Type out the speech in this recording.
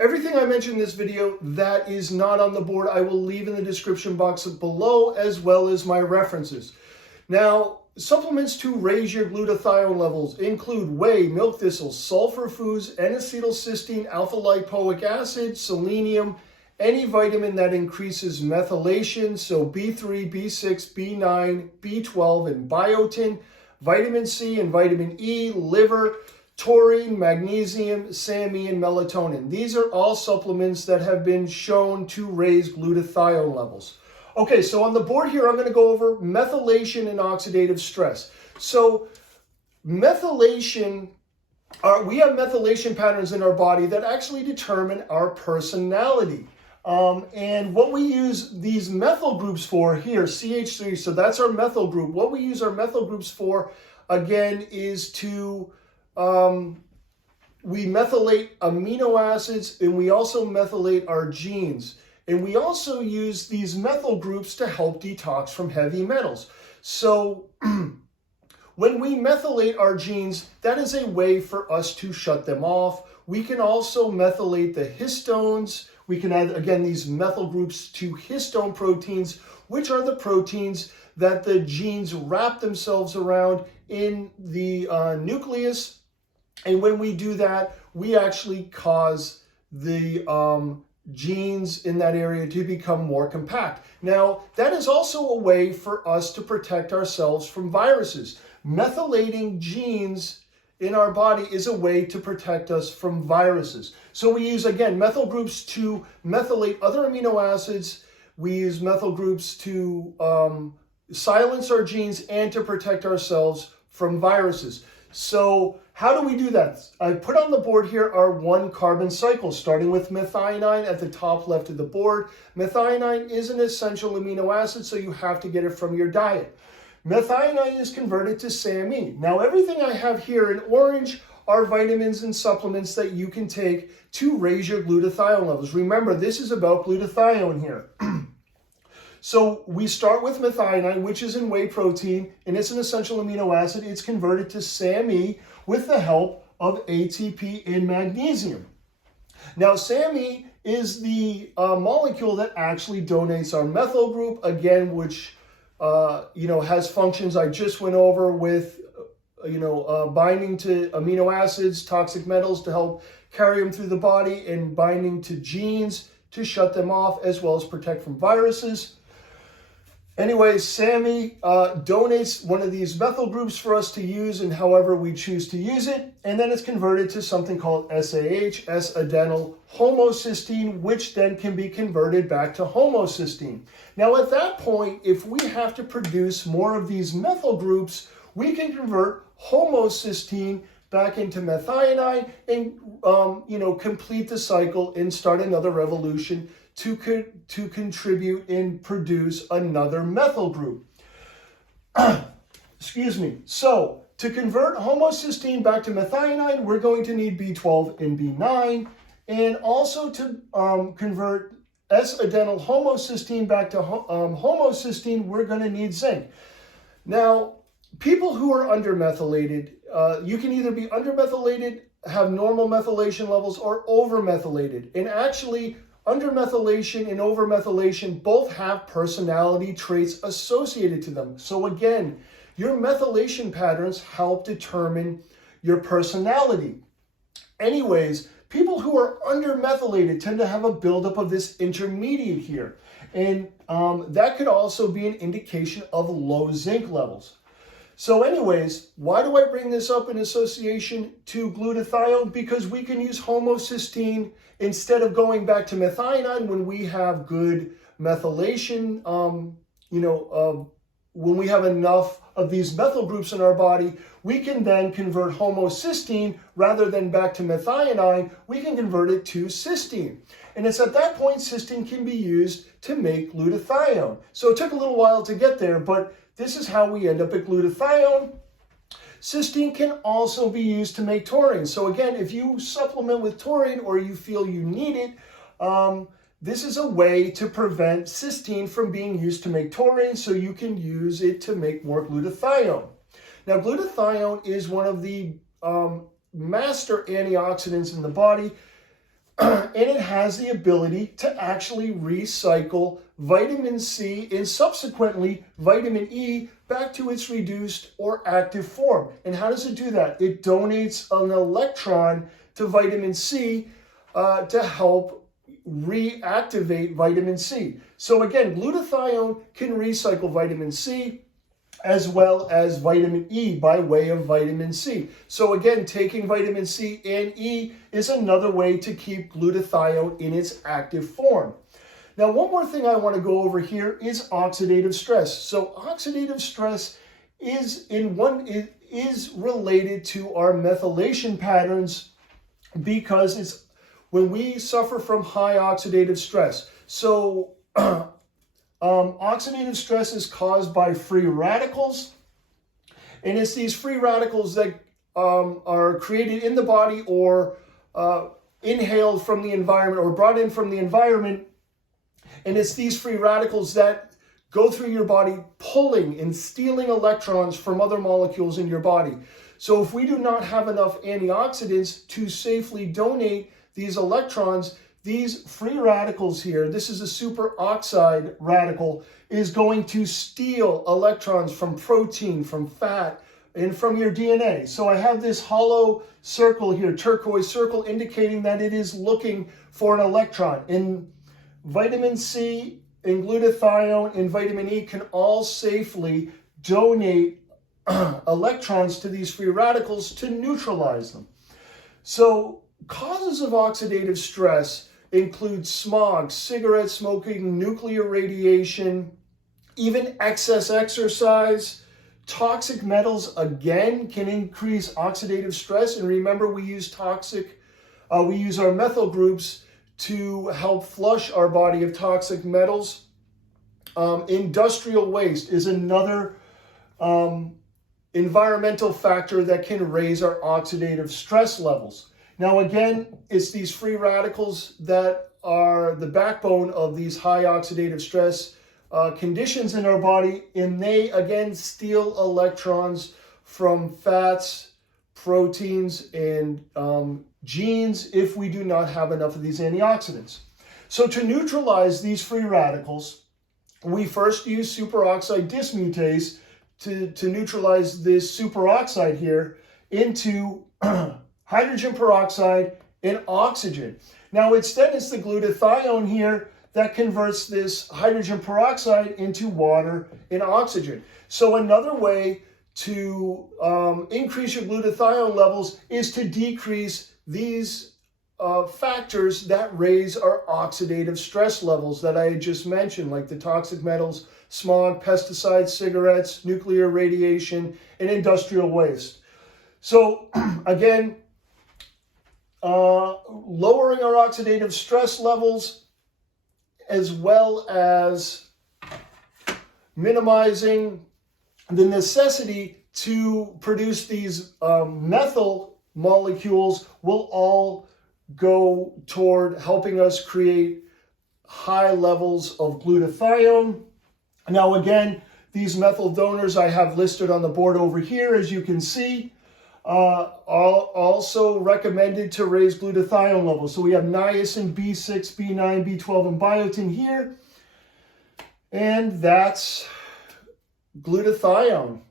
Everything I mentioned in this video that is not on the board, I will leave in the description box below, as well as my references. Now, supplements to raise your glutathione levels include whey, milk thistle, sulfur foods, N-Acetyl cysteine, alpha-lipoic acid, selenium, any vitamin that increases methylation, so B3, B6, B9, B12, and biotin, vitamin C and vitamin E, liver, taurine, magnesium, SAMe, and melatonin. These are all supplements that have been shown to raise glutathione levels. Okay, so on the board here, I'm going to go over methylation and oxidative stress. So methylation, we have methylation patterns in our body that actually determine our personality. And what we use these methyl groups for here, CH3, so that's our methyl group. What we use our methyl groups for, again, is to we methylate amino acids, and we also methylate our genes. And we also use these methyl groups to help detox from heavy metals. So when we methylate our genes, that is a way for us to shut them off. We can also methylate the histones. We can add, again, these methyl groups to histone proteins, which are the proteins that the genes wrap themselves around in the nucleus. And when we do that, we actually cause the genes in that area to become more compact. Now, that is also a way for us to protect ourselves from viruses. Methylating genes in our body is a way to protect us from viruses. So we use, again, methyl groups to methylate other amino acids. We use methyl groups to silence our genes and to protect ourselves from viruses. So how do we do that? I put on the board here our 1 carbon cycle, starting with methionine at the top left of the board. Methionine is an essential amino acid, so you have to get it from your diet. Methionine is converted to SAMe. Now, everything I have here in orange are vitamins and supplements that you can take to raise your glutathione levels. Remember, this is about glutathione here. So we start with methionine, which is in whey protein, and it's an essential amino acid. It's converted to SAMe with the help of ATP and magnesium. Now, SAMe is the molecule that actually donates our methyl group, again, which has functions I just went over with, binding to amino acids, toxic metals to help carry them through the body, and binding to genes to shut them off, as well as protect from viruses. Anyway, SAMe donates one of these methyl groups for us to use in however we choose to use it, and then it's converted to something called S.A.H, S-Adenyl homocysteine, which then can be converted back to homocysteine. Now, at that point, if we have to produce more of these methyl groups, we can convert homocysteine back into methionine and complete the cycle and start another revolution to contribute and produce another methyl group. Excuse me. So to convert homocysteine back to methionine, we're going to need B12 and B9, and also to convert S-adenyl homocysteine back to homocysteine, we're going to need zinc. Now, people who are undermethylated, you can either be undermethylated, have normal methylation levels, or overmethylated. And actually, undermethylation and overmethylation both have personality traits associated to them. So again, your methylation patterns help determine your personality. Anyways, people who are undermethylated tend to have a buildup of this intermediate here. And that could also be an indication of low zinc levels. So anyways, why do I bring this up in association to glutathione? Because we can use homocysteine instead of going back to methionine when we have good methylation, when we have enough of these methyl groups in our body, we can then convert homocysteine rather than back to methionine, we can convert it to cysteine. And it's at that point cysteine can be used to make glutathione. So it took a little while to get there, but this is how we end up at glutathione. Cysteine can also be used to make taurine. So again, if you supplement with taurine or you feel you need it, this is a way to prevent cysteine from being used to make taurine, so you can use it to make more glutathione. Now, glutathione is one of the master antioxidants in the body. and it has the ability to actually recycle vitamin C and subsequently vitamin E back to its reduced or active form. And how does it do that? It donates an electron to vitamin C to help reactivate vitamin C. So again, glutathione can recycle vitamin C as well as vitamin E by way of vitamin C. So again, taking vitamin C and E is another way to keep glutathione in its active form. Now, one more thing I want to go over here is oxidative stress. So oxidative stress is related to our methylation patterns because it's when we suffer from high oxidative stress. So oxidative stress is caused by free radicals, and it's these free radicals that are created in the body or inhaled from the environment or brought in from the environment, and it's these free radicals that go through your body pulling and stealing electrons from other molecules in your body. So if we do not have enough antioxidants to safely donate these electrons, these free radicals here, this is a superoxide radical, is going to steal electrons from protein, from fat, and from your DNA. So I have this hollow circle here, turquoise circle, indicating that it is looking for an electron. And vitamin C and glutathione and vitamin E can all safely donate electrons to these free radicals to neutralize them. So causes of oxidative stress include smog, cigarette smoking, nuclear radiation, even excess exercise. Toxic metals, again, can increase oxidative stress. And remember, we use our methyl groups to help flush our body of toxic metals. Industrial waste is another environmental factor that can raise our oxidative stress levels. Now, again, it's these free radicals that are the backbone of these high oxidative stress conditions in our body, and they, again, steal electrons from fats, proteins, and genes if we do not have enough of these antioxidants. So to neutralize these free radicals, we first use superoxide dismutase to neutralize this superoxide here into hydrogen peroxide and oxygen. Now instead it's the glutathione here that converts this hydrogen peroxide into water and oxygen. So another way to increase your glutathione levels is to decrease these factors that raise our oxidative stress levels that I just mentioned, like the toxic metals, smog, pesticides, cigarettes, nuclear radiation, and industrial waste. So again, lowering our oxidative stress levels as well as minimizing the necessity to produce these methyl molecules will all go toward helping us create high levels of glutathione. Now again, these methyl donors I have listed on the board over here, as you can see, also recommended to raise glutathione levels. So we have niacin, B6, B9, B12, and biotin here. And that's glutathione.